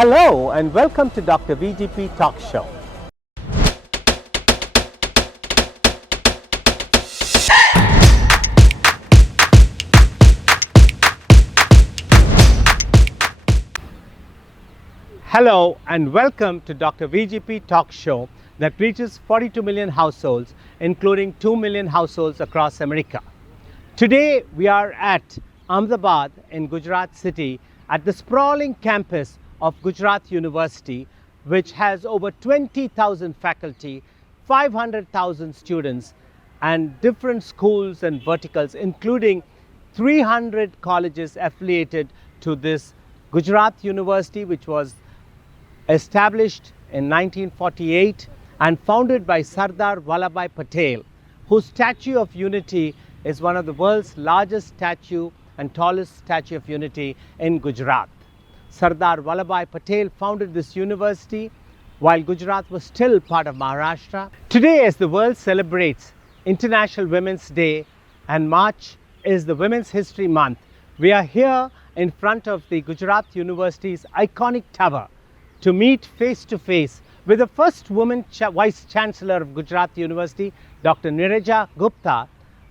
Hello and welcome to Dr. VGP Talk Show. Hello and welcome to Dr. VGP Talk Show that reaches 42 million households, including 2 million households across America. Today we are at Ahmedabad in Gujarat city at the sprawling campus of Gujarat University, which has over 20,000 faculty, 500,000 students and different schools and verticals, including 300 colleges affiliated to this Gujarat University, which was established in 1948 and founded by Sardar Vallabhbhai Patel, whose Statue of Unity is one of the world's largest statue and tallest Statue of Unity in Gujarat. Sardar Vallabhbhai Patel founded this university while Gujarat was still part of Maharashtra. Today, as the world celebrates International Women's Day and March is the Women's History Month, we are here in front of the Gujarat University's iconic tower to meet face to face with the first woman Vice Chancellor of Gujarat University, Dr. Neerja Gupta,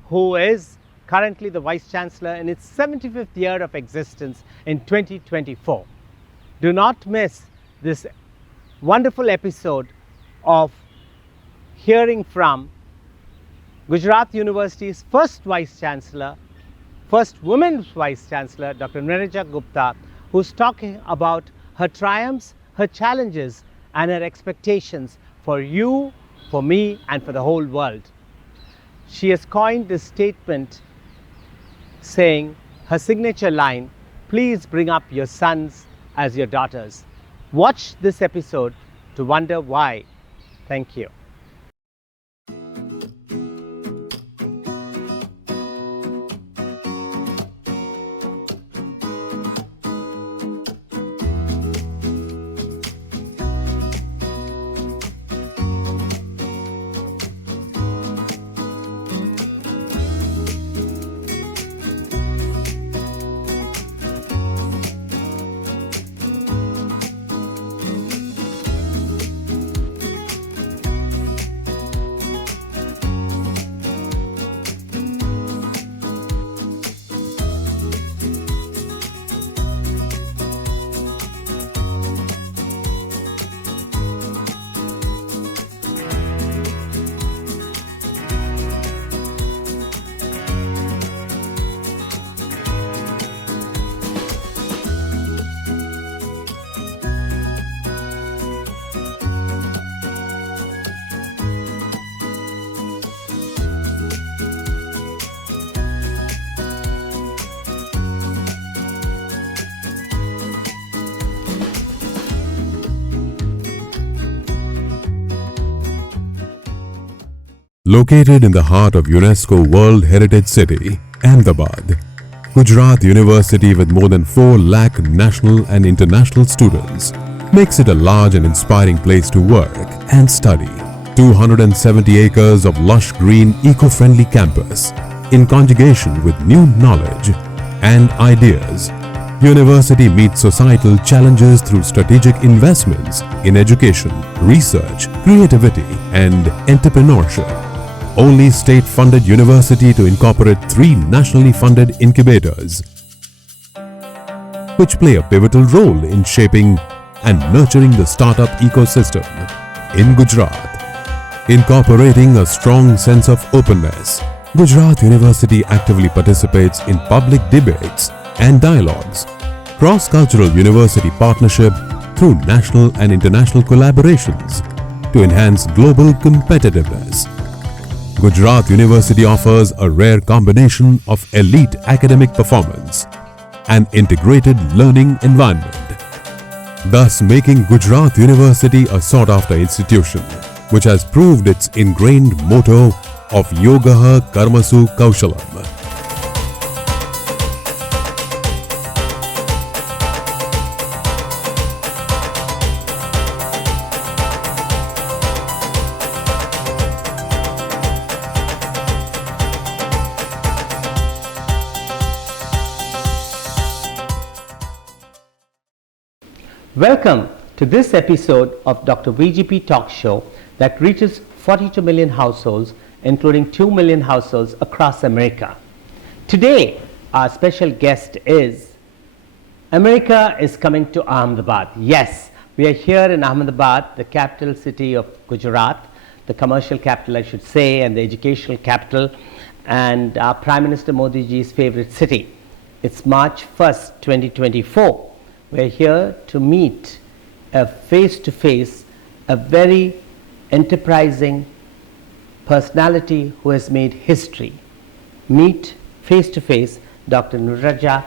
who is currently the Vice Chancellor in its 75th year of existence in 2024. Do not miss this wonderful episode of hearing from Gujarat University's first Vice Chancellor, first women's Vice Chancellor, Dr. Neerja Gupta, who's talking about her triumphs, her challenges and her expectations for you, for me and for the whole world. She has coined this statement saying her signature line, "Please bring up your sons as your daughters." Watch this episode to wonder why. Thank you. Located in the heart of UNESCO World Heritage City, Ahmedabad, Gujarat University, with more than 4 lakh national and international students, makes it a large and inspiring place to work and study. 270 acres of lush green eco-friendly campus in conjugation with new knowledge and ideas. University meets societal challenges through strategic investments in education, research, creativity and entrepreneurship. Only state-funded university to incorporate 3 nationally funded incubators, which play a pivotal role in shaping and nurturing the startup ecosystem in Gujarat. Incorporating a strong sense of openness, Gujarat University actively participates in public debates and dialogues, cross-cultural university partnership through national and international collaborations to enhance global competitiveness. Gujarat University offers a rare combination of elite academic performance and integrated learning environment, thus making Gujarat University a sought-after institution, which has proved its ingrained motto of Yogaha Karmasu Kaushalam. Welcome to this episode of Dr. VGP Talk Show that reaches 42 million households, including 2 million households across America. Today, our special guest is America is coming to Ahmedabad. Yes, we are here in Ahmedabad, the capital city of Gujarat, the commercial capital, I should say, and the educational capital, and our Prime Minister Modi ji's favorite city. It's March 1st, 2024. We're here to meet face to face a very enterprising personality who has made history. Meet face to face Dr. Neerja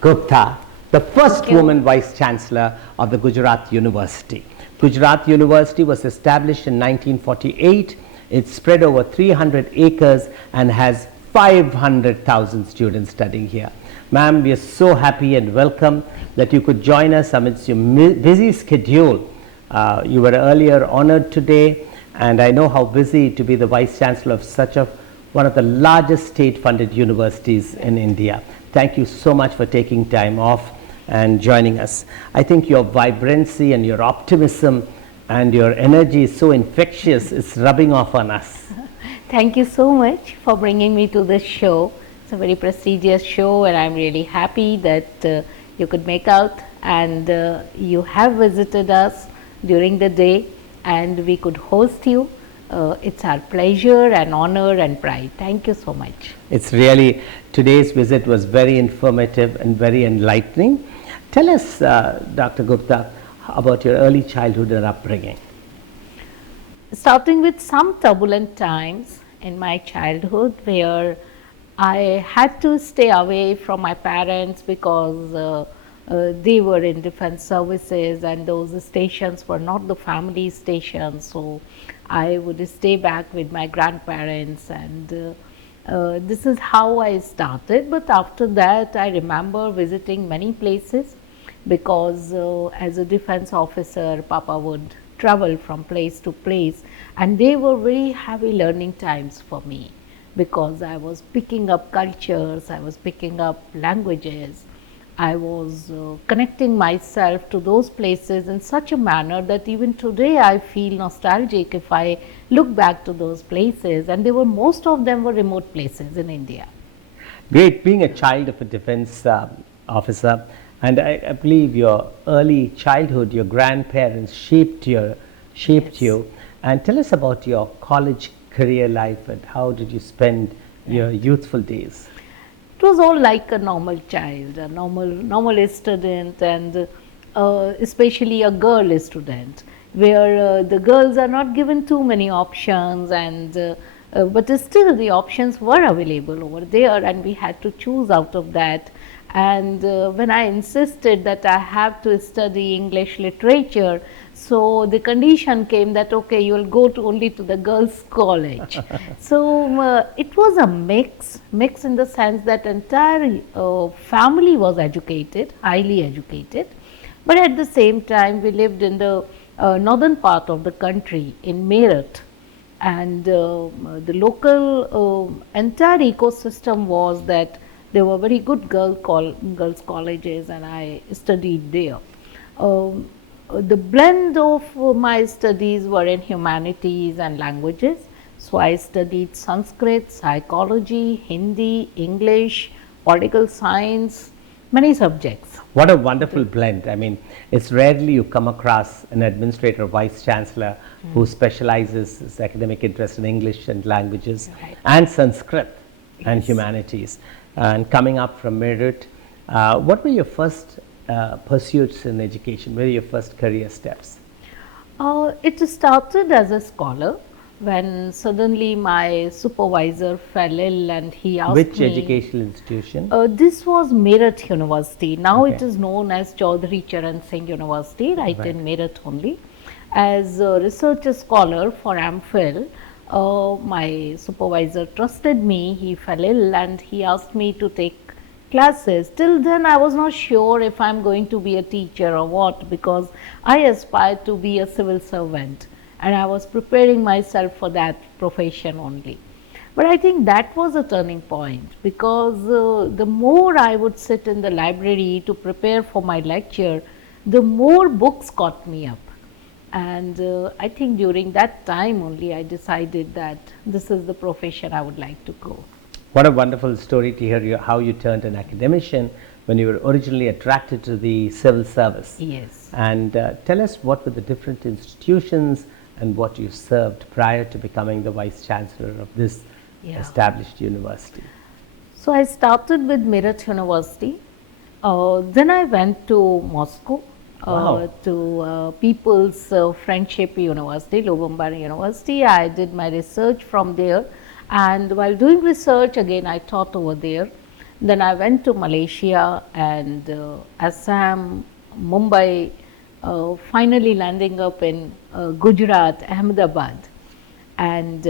Gupta, the first woman Vice Chancellor of the Gujarat University. Gujarat University was established in 1948. It's spread over 300 acres and has 500,000 students studying here. Ma'am, we are so happy and welcome that you could join us amidst your busy schedule. You were earlier honored today, and I know how busy to be the Vice Chancellor of one of the largest state-funded universities in India. Thank you so much for taking time off and joining us. I think your vibrancy and your optimism and your energy is so infectious, it's rubbing off on us. Thank you so much for bringing me to this show. It's a very prestigious show, and I'm really happy that you could make out, and you have visited us during the day and we could host you. It's our pleasure and honor and pride. Thank you so much. It's really, today's visit was very informative and very enlightening. Tell us, Dr. Gupta, about your early childhood and upbringing. Starting with some turbulent times in my childhood where I had to stay away from my parents because they were in defense services and those stations were not the family stations. So I would stay back with my grandparents, and this is how I started. But after that, I remember visiting many places because as a defense officer, Papa would travel from place to place, and they were very heavy learning times for me, because I was picking up cultures, I was picking up languages, I was connecting myself to those places in such a manner that even today I feel nostalgic if I look back to those places, and most of them were remote places in India. Great, being a child of a defense officer, and I believe your early childhood, your grandparents shaped you. And tell us about your college career life and how did you spend your youthful days? It was all like a normal child, a normal student, and especially a girl student, where the girls are not given too many options, and but still the options were available over there, and we had to choose out of that. And when I insisted that I have to study English literature, so the condition came that okay, you will go only to the girls' college. So it was a mix in the sense that entire family was educated, highly educated, but at the same time we lived in the northern part of the country in Meerut, and the local entire ecosystem was that there were very good girls colleges, and I studied there. The blend of my studies were in humanities and languages. So I studied Sanskrit, psychology, Hindi, English, political science, many subjects. What a wonderful blend. I mean, it's rarely you come across an administrator, vice chancellor who specializes his academic interest in English and languages and Sanskrit and humanities. And coming up from Meerut, what were your first pursuits in education? Where were your first career steps? It started as a scholar when suddenly my supervisor fell ill and he asked me. Which educational institution? This was Meerut University. Now it is known as Chaudhary Charan Singh University, right in Meerut only. As a research scholar for MPhil, my supervisor trusted me. He fell ill and he asked me to take classes. Till then I was not sure if I am going to be a teacher or what, because I aspired to be a civil servant and I was preparing myself for that profession only. But I think that was a turning point, because the more I would sit in the library to prepare for my lecture, the more books caught me up. And I think during that time only I decided that this is the profession I would like to go. What a wonderful story to hear how you turned an academician when you were originally attracted to the civil service. Yes. And tell us what were the different institutions and what you served prior to becoming the Vice Chancellor of this established university. So I started with Meerut University. Then I went to Moscow. To People's Friendship University, Lubumbashi University. I did my research from there, and while doing research again I taught over there. Then I went to Malaysia and Assam, Mumbai, finally landing up in Gujarat, Ahmedabad. And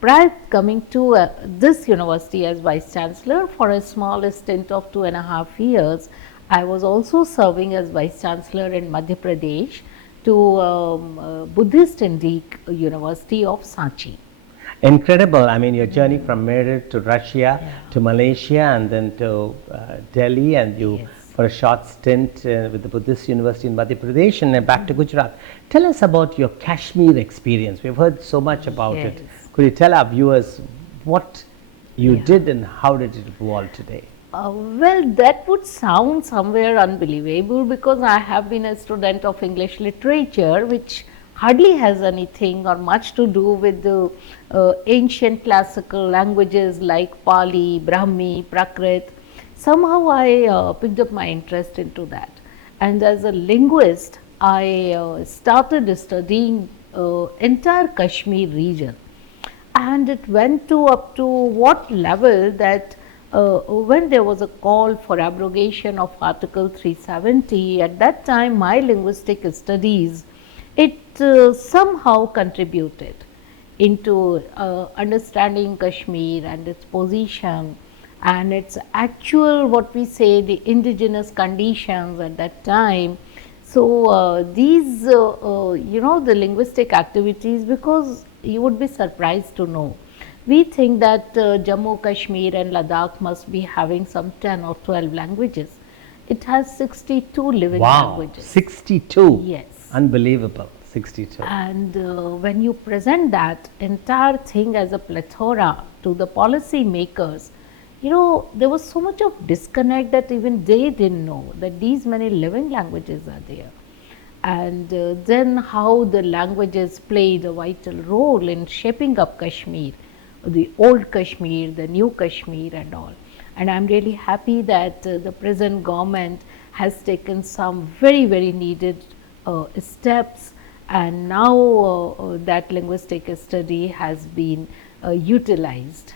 prior coming to this university as Vice Chancellor for a small stint of 2.5 years, I was also serving as Vice Chancellor in Madhya Pradesh to Buddhist Indic University of Sanchi. Incredible. I mean, your journey from Meerut to Russia to Malaysia and then to Delhi, and you for a short stint with the Buddhist University in Madhya Pradesh and then back to Gujarat. Tell us about your Kashmir experience. We've heard so much about it. Could you tell our viewers what you did and how did it evolve today? Well, that would sound somewhere unbelievable because I have been a student of English literature, which hardly has anything or much to do with the ancient classical languages like Pali, Brahmi, Prakrit. Somehow I picked up my interest into that. And as a linguist, I started studying entire Kashmir region. And it went to up to what level that when there was a call for abrogation of Article 370, at that time my linguistic studies, it somehow contributed into understanding Kashmir and its position and its actual, what we say, the indigenous conditions at that time. So these, the linguistic activities, because you would be surprised to know, we think that Jammu, Kashmir and Ladakh must be having some 10 or 12 languages. It has 62 living languages. 62? Yes. Unbelievable, 62. And when you present that entire thing as a plethora to the policy makers, there was so much of disconnect that even they didn't know that these many living languages are there. And then how the languages played a vital role in shaping up Kashmir, the old Kashmir, the new Kashmir and all. And I'm really happy that the present government has taken some very, very needed steps, and now that linguistic study has been utilized.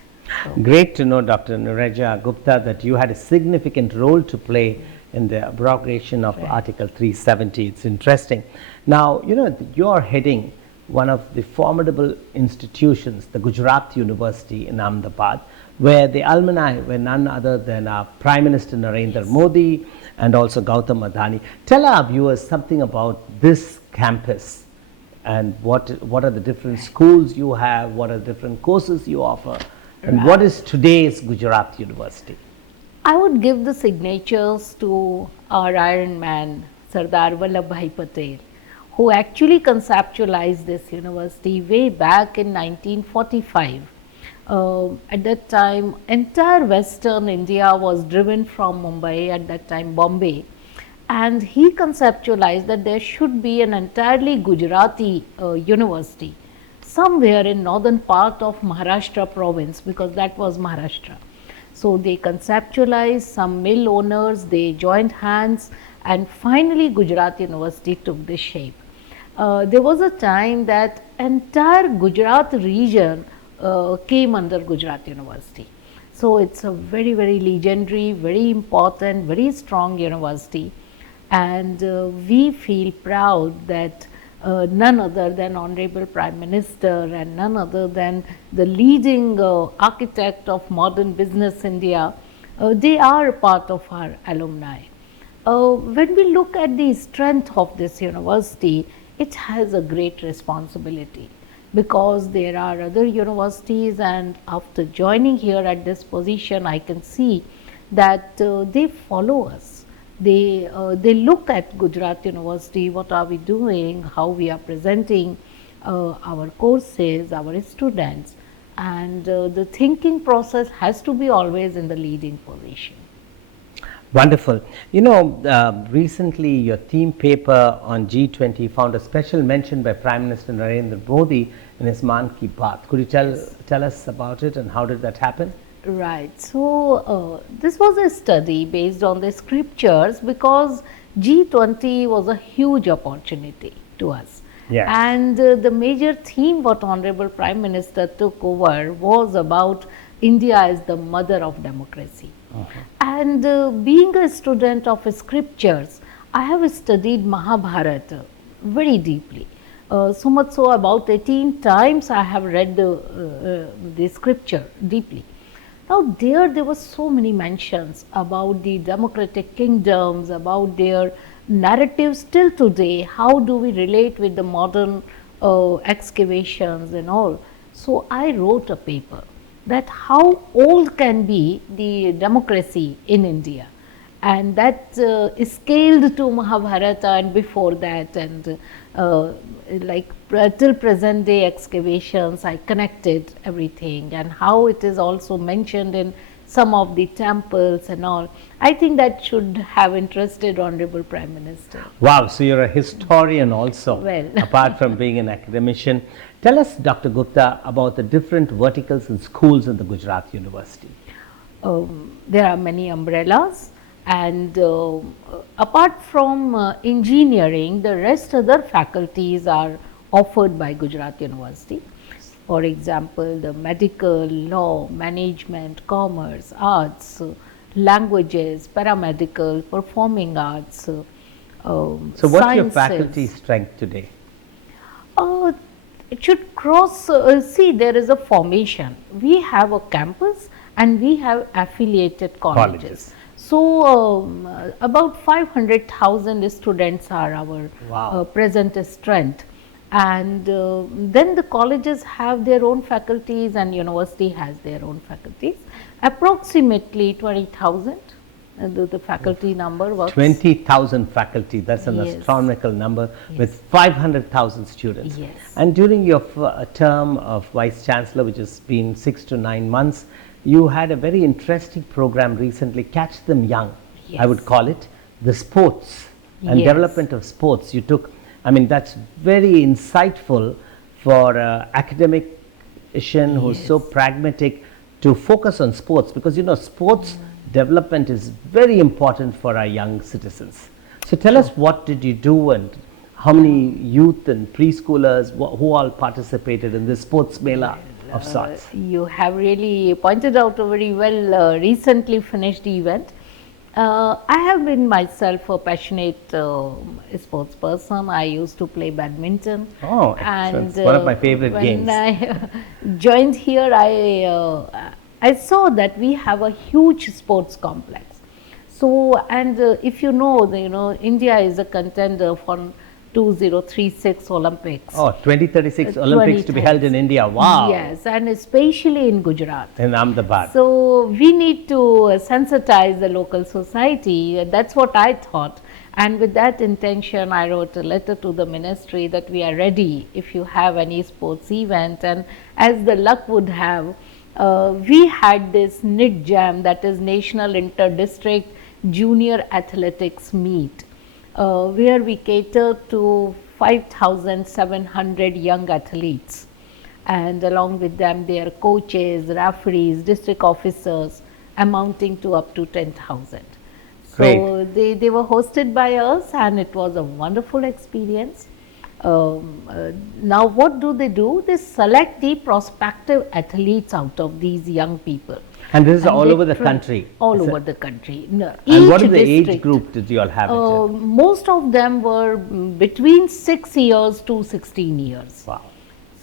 Great to know, Dr. Neerja Gupta, that you had a significant role to play in the abrogation of Article 370. It's interesting. Now, you're heading one of the formidable institutions, the Gujarat University in Ahmedabad, where the alumni were none other than our Prime Minister Narendra Modi and also Gautam Adani. Tell our viewers something about this campus and what are the different schools you have, what are the different courses you offer, and what is today's Gujarat University? I would give the signatures to our Iron Man, Sardar Vallabhbhai Patel, who actually conceptualized this university way back in 1945. At that time, entire Western India was driven from Mumbai, at that time Bombay, and he conceptualized that there should be an entirely Gujarati university somewhere in northern part of Maharashtra province, because that was Maharashtra. So they conceptualized, some mill owners, they joined hands, and finally Gujarat University took this shape. There was a time that entire Gujarat region came under Gujarat University. So it's a very, very legendary, very important, very strong university, and we feel proud that none other than Honorable Prime Minister and none other than the leading architect of modern business India, they are part of our alumni. When we look at the strength of this university, it has a great responsibility, because there are other universities, and after joining here at this position, I can see that they follow us. they look at Gujarat University, what are we doing, how we are presenting our courses, our students, and the thinking process has to be always in the leading position. Wonderful. Recently your theme paper on G20 found a special mention by Prime Minister Narendra Modi in his Man Ki Baat. Could you tell us about it and how did that happen? Right. So, this was a study based on the scriptures because G20 was a huge opportunity to us. Yes. And the major theme what Honorable Prime Minister took over was about India as the mother of democracy. And being a student of scriptures, I have studied Mahabharata very deeply. So much so about 18 times I have read the scripture deeply. Now there were so many mentions about the democratic kingdoms, about their narratives till today, how do we relate with the modern excavations and all. So I wrote a paper that how old can be the democracy in India, and that scaled to Mahabharata and before that, and till present day excavations I connected everything, and how it is also mentioned in some of the temples and all. I think that should have interested Honorable Prime Minister. Wow, so you're a historian also, Well. apart from being an academician. Tell us, Dr. Gupta, about the different verticals and schools in the Gujarat University. There are many umbrellas, and apart from engineering, the rest other faculties are offered by Gujarat University. For example, the medical, law, management, commerce, arts, languages, paramedical, performing arts, So what's your faculty strength today? It should cross, see, there is a formation. We have a campus and we have affiliated colleges. So, about 500,000 students are our Wow. present strength, and then the colleges have their own faculties and university has their own faculties. Approximately 20,000 the faculty number works. 20,000 faculty, that's an Yes. astronomical number, Yes. with 500,000 students. Yes. And during your term of Vice Chancellor, which has been 6 to 9 months, you had a very interesting program recently, Catch Them Young, I would Yes. call it, the sports and Yes. development of sports. You took, I mean, that's very insightful for academician who's so Yes. pragmatic to focus on sports, because sports development is very important for our young citizens. So tell us, what did you do and how many youth and preschoolers who all participated in this sports mela of sorts? You have really pointed out a very well recently finished event. I have been myself a passionate sports person. I used to play badminton. Oh, excellent. It's one of my favorite games. When I joined here, I saw that we have a huge sports complex. So, and if you know, India is a contender for 2036 Olympics. Oh, 2036 Olympics to be held in India. Wow. Yes, and especially in Gujarat. In Ahmedabad. So we need to sensitize the local society. That's what I thought. And with that intention, I wrote a letter to the ministry that we are ready if you have any sports event. And as the luck would have, we had this NIT Jam, that is National Inter-District Junior Athletics Meet, where we cater to 5,700 young athletes, and along with them their coaches, referees, district officers, amounting to up to 10,000. So they were hosted by us, and it was a wonderful experience. Now what do? They select the prospective athletes out of these young people. And this is And all they over the train country? All Is over it? the country. And what Each is the age district, group did you all have it in? most of them were between 6 years to 16 years. Wow.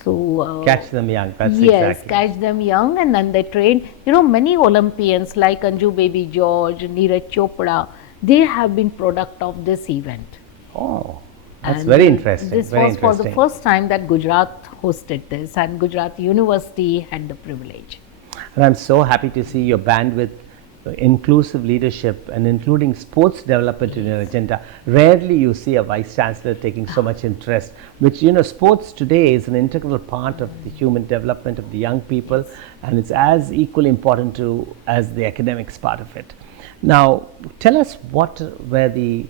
So Catch them young, that's yes, exactly. catch them young, and then they train. Many Olympians like Anju Baby George, Neeraj Chopra, they have been product of this event. Oh, that's And very interesting. This very was for the interesting. first time that Gujarat hosted this, and Gujarat University had the privilege. And I'm so happy to see your bandwidth inclusive leadership and including sports development in your agenda. Rarely you see a vice chancellor taking so much interest, which, you know, sports today is an integral part of the human development of the young people, and it's as equally important to as the academics part of it. Now, tell us what were the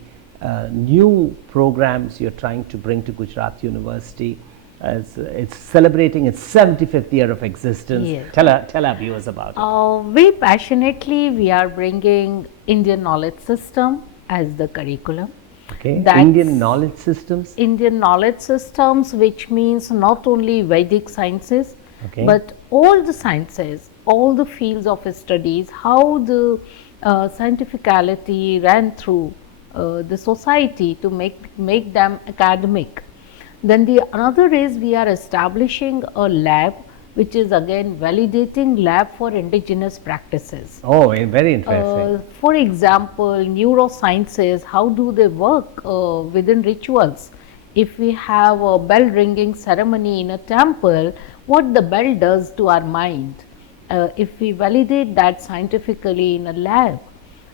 new programs you're trying to bring to Gujarat University as it's celebrating its 75th year of existence. Yes. Tell our viewers about it. We passionately, we are bringing Indian knowledge system as the curriculum. Okay, That's Indian knowledge systems. Indian knowledge systems, which means not only Vedic sciences, Okay. but all the sciences, all the fields of studies, how the scientificality ran through the society to make them academic. Then the another is we are establishing a lab, which is again validating lab for indigenous practices. Oh, very interesting. For example, neurosciences, how do they work within rituals? If we have a bell ringing ceremony in a temple, what the bell does to our mind? If we validate that scientifically in a lab,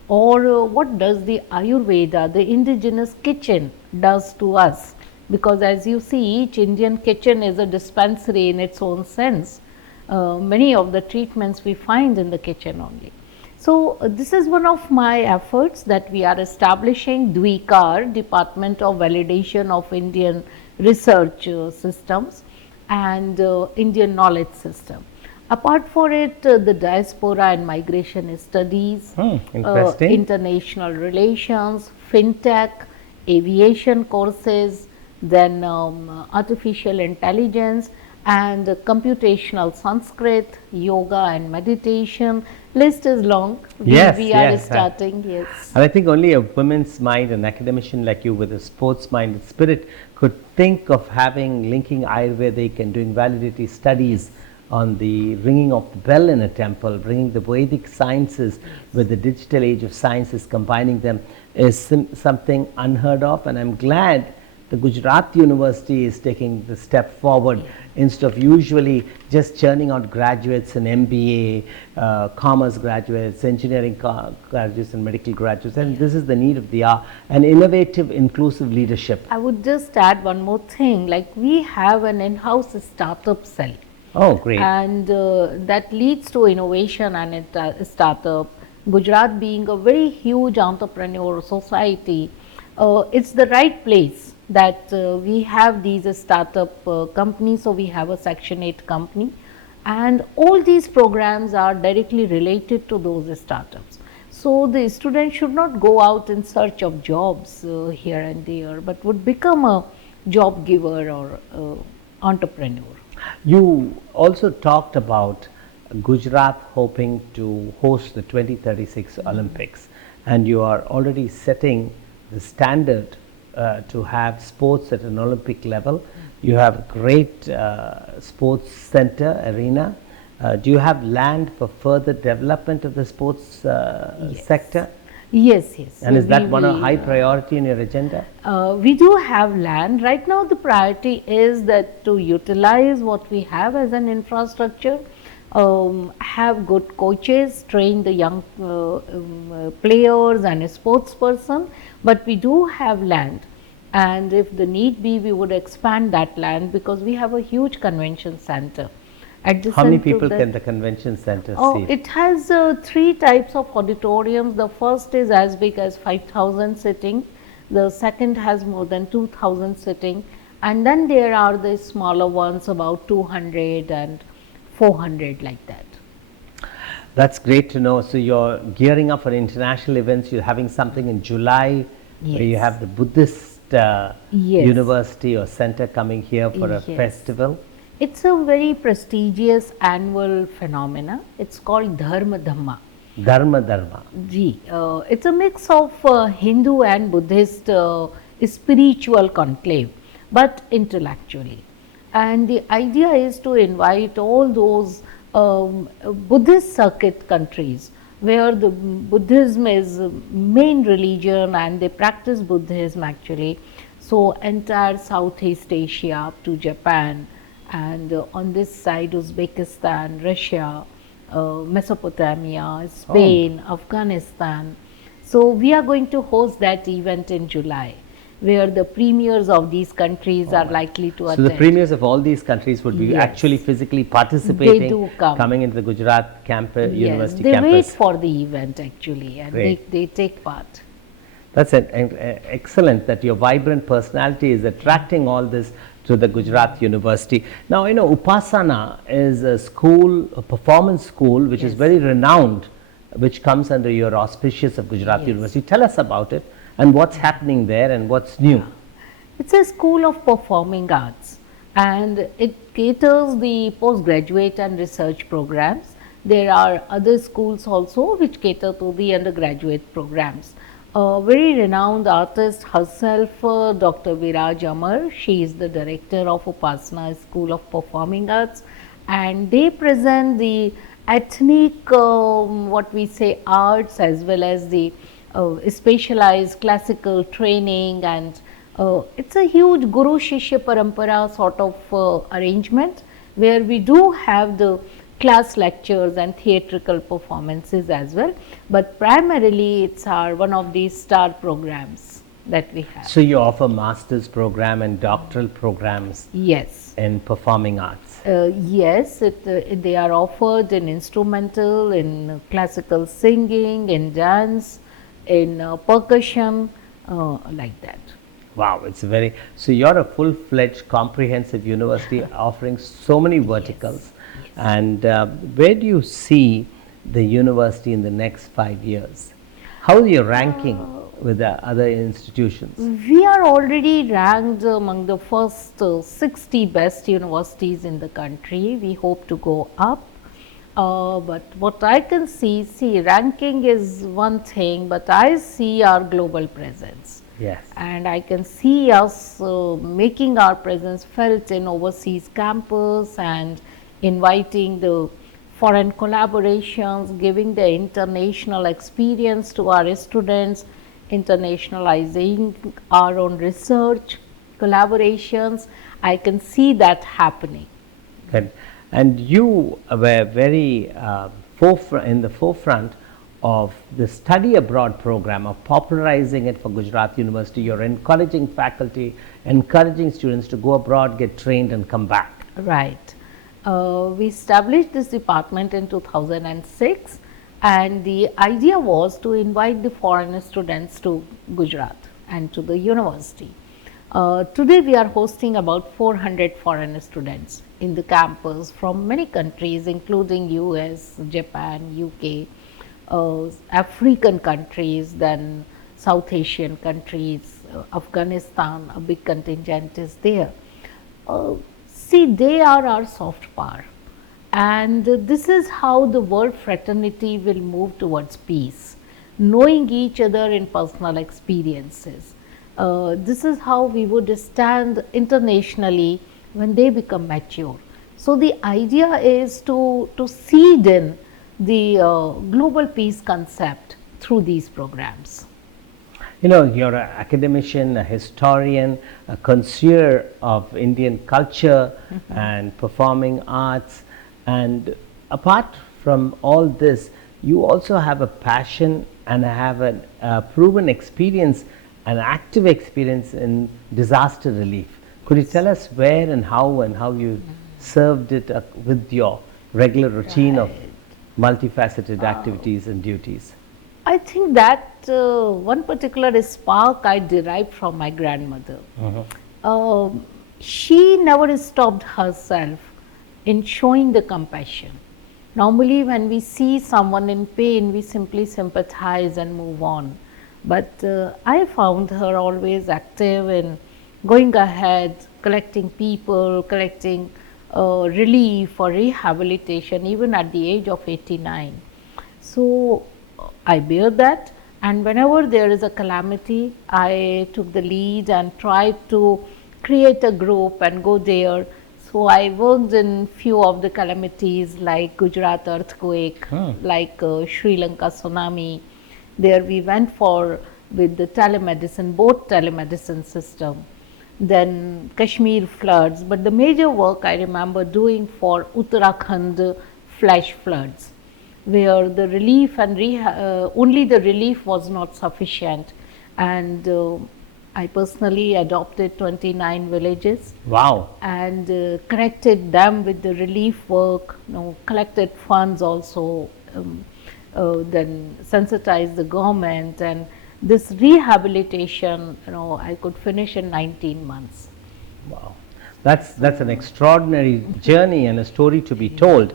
or what does the Ayurveda, the indigenous kitchen, does to us? Because as you see, each Indian kitchen is a dispensary in its own sense. Many of the treatments we find in the kitchen only. So, this is one of my efforts that we are establishing DVICAR, Department of Validation of Indian Research Systems and Indian Knowledge System. Apart for it, the diaspora and migration studies, Interesting. international relations, fintech, aviation courses, then artificial intelligence and computational Sanskrit, yoga and meditation. List is long. Yes, we are yes, starting. Yes. And I think only a women's mind, an academician like you with a sports minded spirit could think of linking Ayurvedic and doing validity studies on the ringing of the bell in a temple, bringing the Vedic sciences with the digital age of sciences, combining them is something unheard of, and I'm glad the Gujarat University is taking the step forward instead of usually just churning out graduates in MBA, commerce graduates, engineering graduates and medical graduates, and this is the need of the hour, an innovative, inclusive leadership. I would just add one more thing, like we have an in-house startup cell. Oh, great. And that leads to innovation and startup. Gujarat being a very huge entrepreneur society, it's the right place that we have these startup companies. So, we have a Section 8 company, and all these programs are directly related to those startups. So, the student should not go out in search of jobs here and there, but would become a job giver or entrepreneur. You also talked about Gujarat hoping to host the 2036 Olympics, and you are already setting the standard to have sports at an Olympic level. You have a great sports center, arena. Do you have land for further development of the sports sector? Yes, yes. And is that one a high priority in your agenda? We do have land. Right now the priority is that to utilize what we have as an infrastructure, have good coaches, train the young players and a sports person, but we do have land, and if the need be, we would expand that land because we have a huge convention center. How many people can the convention center seat? It has 3 types of auditoriums. The first is as big as 5,000 sitting, the second has more than 2,000 sitting, and then there are the smaller ones about 200 and 400 like that. That's great to know. So you're gearing up for international events. You're having something in July where you have the Buddhist university or center coming here for a festival. It's a very prestigious annual phenomena. It's called Dharma Dhamma. Dharma. It's a mix of Hindu and Buddhist spiritual conclave, but intellectually. And the idea is to invite all those Buddhist circuit countries where the Buddhism is main religion and they practice Buddhism actually. So, entire Southeast Asia up to Japan, and on this side Uzbekistan, Russia, Mesopotamia, Spain, Afghanistan. So we are going to host that event in July, where the premiers of these countries are likely to So attend. the premiers of all these countries would be Yes. actually physically participating, They do come. coming into the Gujarat campus, Yes, university they campus. wait for the event actually, and Great. they take part. That's excellent that your vibrant personality is attracting all this to the Gujarat University. Now, you know, Upasana is a school, a performance school, which is Yes. very renowned, which comes under your auspicious of Gujarat Yes. University. Tell us about it and what's happening there and what's new. It's a school of performing arts, and it caters the postgraduate and research programs. There are other schools also which cater to the undergraduate programs. A very renowned artist herself, Dr. Viraj Amar, she is the director of Upasana School of Performing Arts, and they present the ethnic, what we say, arts, as well as the specialized classical training, and it's a huge Guru Shishya Parampara sort of arrangement, where we do have the class lectures and theatrical performances as well, but primarily it's our one of these star programs that we have. So you offer master's program and doctoral programs Yes. in performing arts. Yes, they are offered in instrumental, in classical singing, in dance, in percussion, like that. Wow, it's very, so you're a full-fledged comprehensive university offering so many verticals. And where do you see the university in the next 5 years? How are you ranking with the other institutions? We are already ranked among the first 60 best universities in the country. We hope to go up. But what I can see, ranking is one thing, but I see our global presence. Yes. And I can see us making our presence felt in overseas campus and inviting the foreign collaborations, giving the international experience to our students, internationalizing our own research, collaborations. I can see that happening. Good. And you were very in the forefront of the study abroad program, of popularizing it for Gujarat University. You're encouraging faculty, encouraging students to go abroad, get trained and come back. Right. We established this department in 2006, and the idea was to invite the foreign students to Gujarat and to the university. Today we are hosting about 400 foreign students in the campus from many countries, including US, Japan, UK, African countries, then South Asian countries, Afghanistan, a big contingent is there. See, they are our soft power, and this is how the world fraternity will move towards peace, knowing each other in personal experiences. This is how we would stand internationally when they become mature. So the idea is to seed in the global peace concept through these programs. You know, you're an academician, a historian, a connoisseur of Indian culture and performing arts. And apart from all this, you also have a passion and have a proven experience, an active experience in disaster relief. Could you tell us where and how you served it with your regular routine of multifaceted activities and duties? I think that one particular spark I derived from my grandmother. She never stopped herself in showing the compassion. Normally when we see someone in pain, we simply sympathize and move on. But I found her always active in going ahead, collecting people, collecting relief or rehabilitation, even at the age of 89. So I bear that, and whenever there is a calamity, I took the lead and tried to create a group and go there. So I worked in few of the calamities like Gujarat earthquake, like Sri Lanka tsunami. There we went for with the telemedicine, both telemedicine system. Then Kashmir floods, but the major work I remember doing for Uttarakhand flash floods. where the relief and only the relief was not sufficient, and I personally adopted 29 villages. Wow. And connected them with the relief work, collected funds also, then sensitized the government, and this rehabilitation, I could finish in 19 months. Wow. That's an extraordinary journey and a story to be told.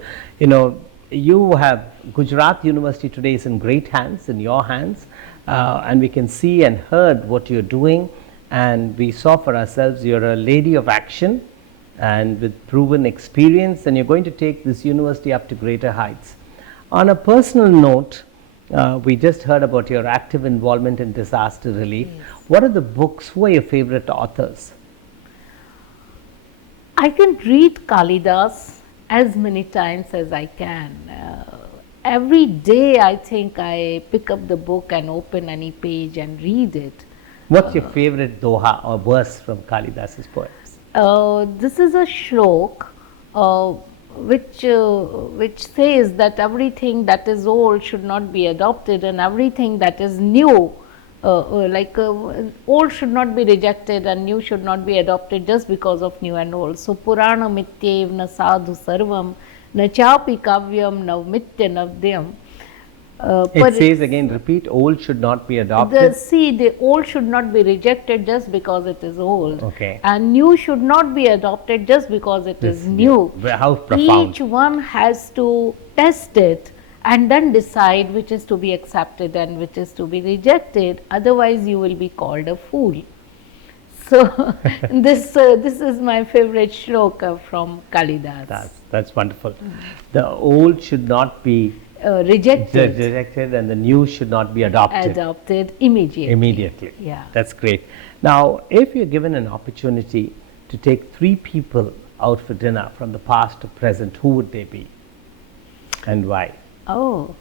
You have Gujarat University today is in great hands, in your hands, and we can see and heard what you're doing, and we saw for ourselves you're a lady of action and with proven experience, and you're going to take this university up to greater heights. On a personal note, we just heard about your active involvement in disaster relief. Yes. What are the books? Who are your favorite authors? I can read Kalidas as many times as I can. Every day I think I pick up the book and open any page and read it. What's your favorite doha or verse from Kalidas's poems? This is a shlok which says that everything that is old should not be adopted, and everything that is new, old should not be rejected and new should not be adopted just because of new and old. So Purana mityev na sadhu sarvam na chapi kavyam navmitya navdyam. It says again, repeat, old should not be adopted. The old should not be rejected just because it is old. Okay. And new should not be adopted just because it is new. How profound. Each one has to test it and then decide which is to be accepted and which is to be rejected. Otherwise, you will be called a fool. So, this is my favorite shloka from Kalidas. That's wonderful. The old should not be rejected, and the new should not be adopted. Adopted immediately. Yeah. That's great. Now, if you're given an opportunity to take 3 people out for dinner from the past to present, who would they be and why? Oh,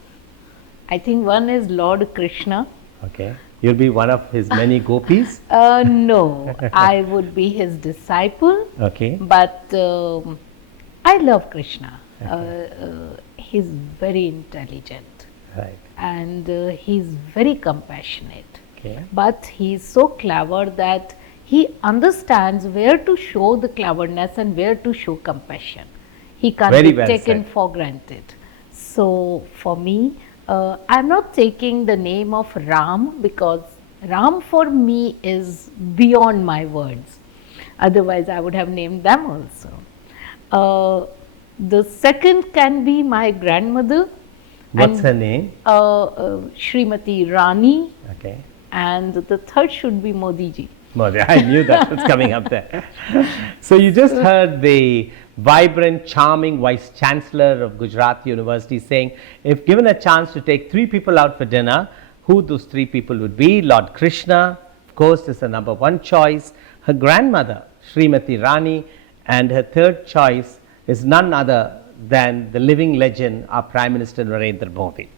I think one is Lord Krishna. Okay. You'll be one of his many gopis? No, I would be his disciple. Okay. But I love Krishna. Okay. He's very intelligent. Right. And he's very compassionate. Okay. But he's so clever that he understands where to show the cleverness and where to show compassion. He can't be taken for granted. So for me, I'm not taking the name of Ram because Ram for me is beyond my words. Otherwise, I would have named them also. The second can be my grandmother. What's her name? Srimati Rani. Okay. And the third should be Modi ji. Modi, I knew that was coming up there. So you just heard the vibrant, charming Vice Chancellor of Gujarat University saying, if given a chance to take 3 people out for dinner, who those 3 people would be? Lord Krishna, of course, is the number 1 choice. Her grandmother, Srimati Rani, and her third choice is none other than the living legend, our Prime Minister Narendra Modi.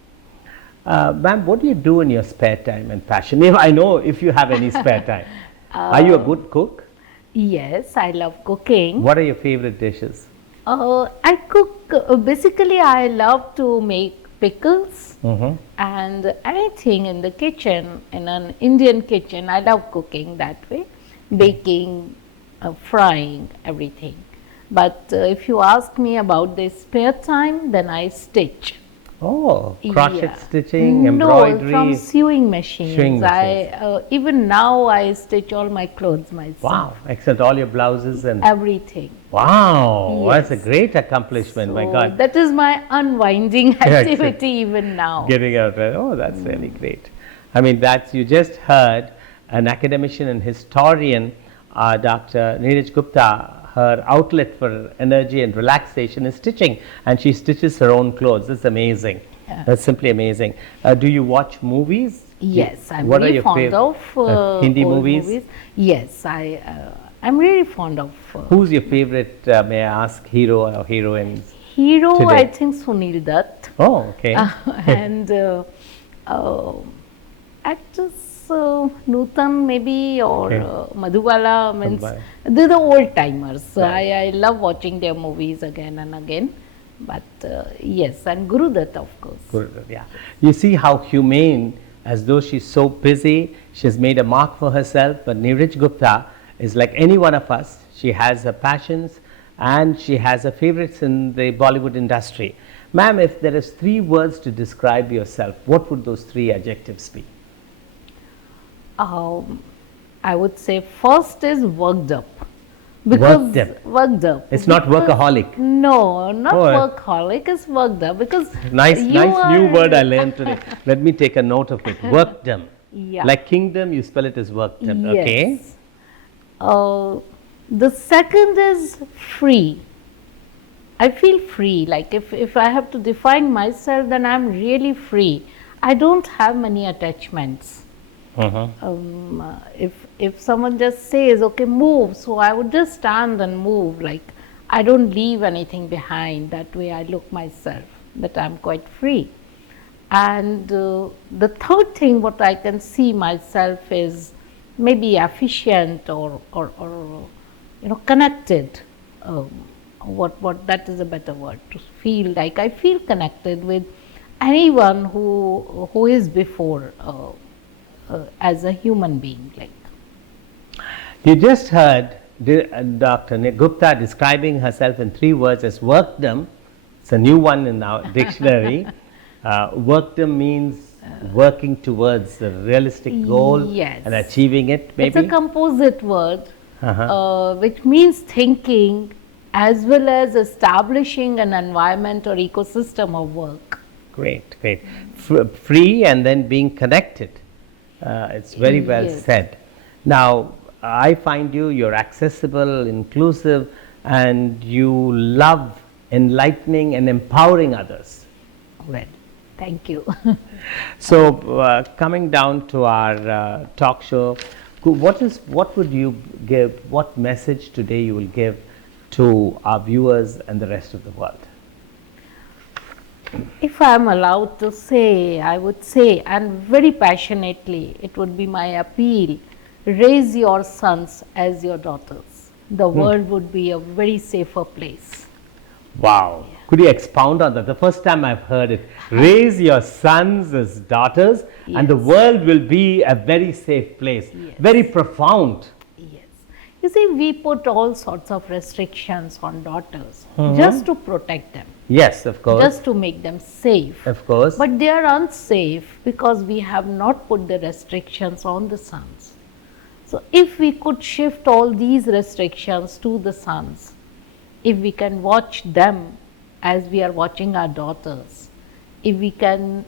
Ma'am, what do you do in your spare time and passion? I know if you have any spare time. Are you a good cook? Yes, I love cooking. What are your favorite dishes? I cook, basically I love to make pickles and anything in the kitchen, in an Indian kitchen. I love cooking that way, baking, frying, everything. But if you ask me about the spare time, then I stitch. Oh, crochet stitching, embroidery. No, from sewing machines. Even now I stitch all my clothes myself. Wow, excellent. All your blouses and everything. Wow, yes. That's a great accomplishment. So my God. That is my unwinding activity even now. Getting out. Oh, that's really great. I mean, you just heard an academician and historian, Dr. Neerja Gupta. Her outlet for energy and relaxation is stitching, and she stitches her own clothes. That's amazing. Yeah. That's simply amazing. Do you watch movies? Yes, I'm really fond of Hindi movies. Yes, I'm really fond of. Who's your favorite, may I ask, hero or heroines? Hero, today? I think Sunil Dutt. Oh, okay. And actors. Nutan maybe or Madhubala, they're the old timers. Right. I love watching their movies again and again. But yes, and Gurudat, of course. Good, yeah. You see how humane, as though she's so busy, she's made a mark for herself, but Neerja Gupta is like any one of us. She has her passions and she has her favorites in the Bollywood industry. Ma'am, if there is 3 words to describe yourself, what would those 3 adjectives be? I would say first is worked up. Worked up. Worked up. It's not workaholic. No, not Oh, workaholic, it's worked up because Nice new are- word I learned today. Let me take a note of it. Workdom. Yeah. Like kingdom, you spell it as workdom. Okay. Yes. The second is free. I feel free. Like if I have to define myself, then I'm really free. I don't have many attachments. If someone just says, okay, move, so I would just stand and move. Like I don't leave anything behind. That way I look myself, that I'm quite free. And the third thing what I can see myself is maybe efficient or connected. What that is a better word, to feel like I feel connected with anyone who is before as a human being. Like You just heard Dr. Gupta describing herself in 3 words as workdom. It's a new one in our dictionary. Workdom means working towards a realistic goal Yes. and achieving it, maybe. it's a composite word, which means thinking as well as establishing an environment or ecosystem of work. Great, great. Free and then being connected. It's very well Yes. said. Now, I find you're accessible, inclusive, and you love enlightening and empowering others. Well, thank you. So, coming down to our talk show, what would you give, what message today you will give to our viewers and the rest of the world? If I am allowed to say, I would say, and very passionately, it would be my appeal, raise your sons as your daughters. The world would be a very safer place. Wow. Could you expound on that? The first time I've heard it. Raise your sons as daughters and the Yes. world will be a very safe place. Yes. Very profound. Yes. You see, we put all sorts of restrictions on daughters just to protect them, Yes, of course. just to make them safe. Of course. But they are unsafe because we have not put the restrictions on the sons. So if we could shift all these restrictions to the sons, if we can watch them as we are watching our daughters, if we can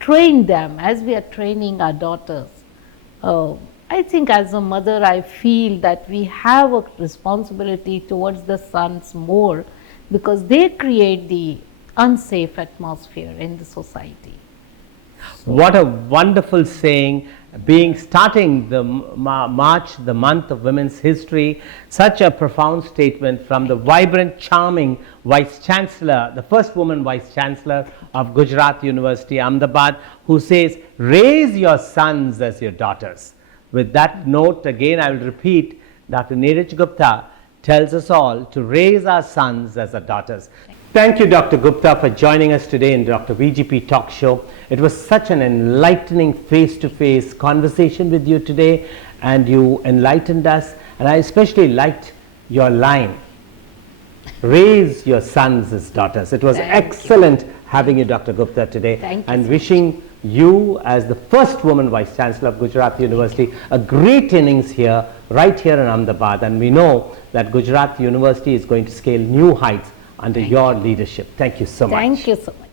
train them as we are training our daughters, I think as a mother I feel that we have a responsibility towards the sons more, because they create the unsafe atmosphere in the society. What a wonderful saying, starting the March, the month of women's history, such a profound statement from the vibrant, charming Vice Chancellor, the first woman Vice Chancellor of Gujarat University, Ahmedabad, who says, raise your sons as your daughters. With that note, again I will repeat, Dr. Neerja Gupta tells us all to raise our sons as our daughters. Thank you, Dr. Gupta, for joining us today in Dr. VGP Talk Show. It was such an enlightening face-to-face conversation with you today, and you enlightened us. And I especially liked your line, raise your sons as daughters. It was excellent having you, Dr. Gupta, today. Thank you and so wishing you, as the first woman Vice Chancellor of Gujarat University, a great innings here, right here in Ahmedabad. And we know that Gujarat University is going to scale new heights under your leadership. Thank you so much. Thank you so much.